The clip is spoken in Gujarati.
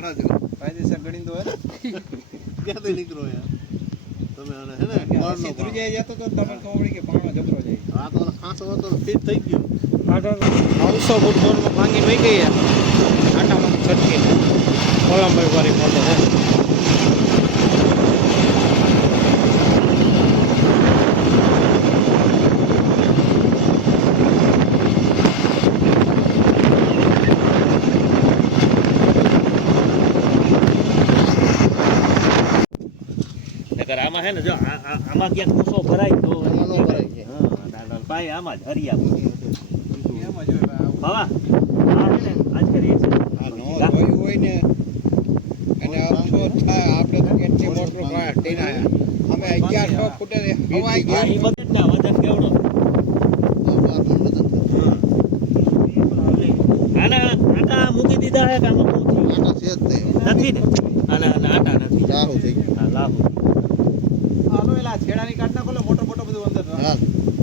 ગણા જો કાયદેસર ગણી દો ક્યાંથી નીકળો યાર તમે અને હે ને કોણનો જાય જતો તો તમે કોમડી કે પાણો જબરો જાય. આ તો ખાસો તો ફિટ થઈ ગયો. આટો 900 ફૂટ કોણમાં ભાંગી વહી ગઈ યાર આટામાં છટકી. કોલમ ભાઈ વારી ફોટો નકર આમાં હે ને જો આમાં ક્યાંક કૂસો ભરાય તો નો છે. ના, ના, ભાઈ આમાં જ હરિયા એમાં હોય બાવા આ ને આજ કરી છે. આ નો જોયું હોય ને અને અફસોસ આપણે તો કેટલી મોટું ઘાસ ટીના અમે અગિયારસો ફૂટે હવાઈ હા, ગયા ઈ બધે જ ના વજન કેવડો તો બાર મણ વજન થયું. આના આટા મૂકી દીધા હે કે આમાં શું આના આટા છે નથી ને? થઈ આના આટા નથી. કેળાની કાઢ નાખો મોટો મોટો બધું અંદર હા.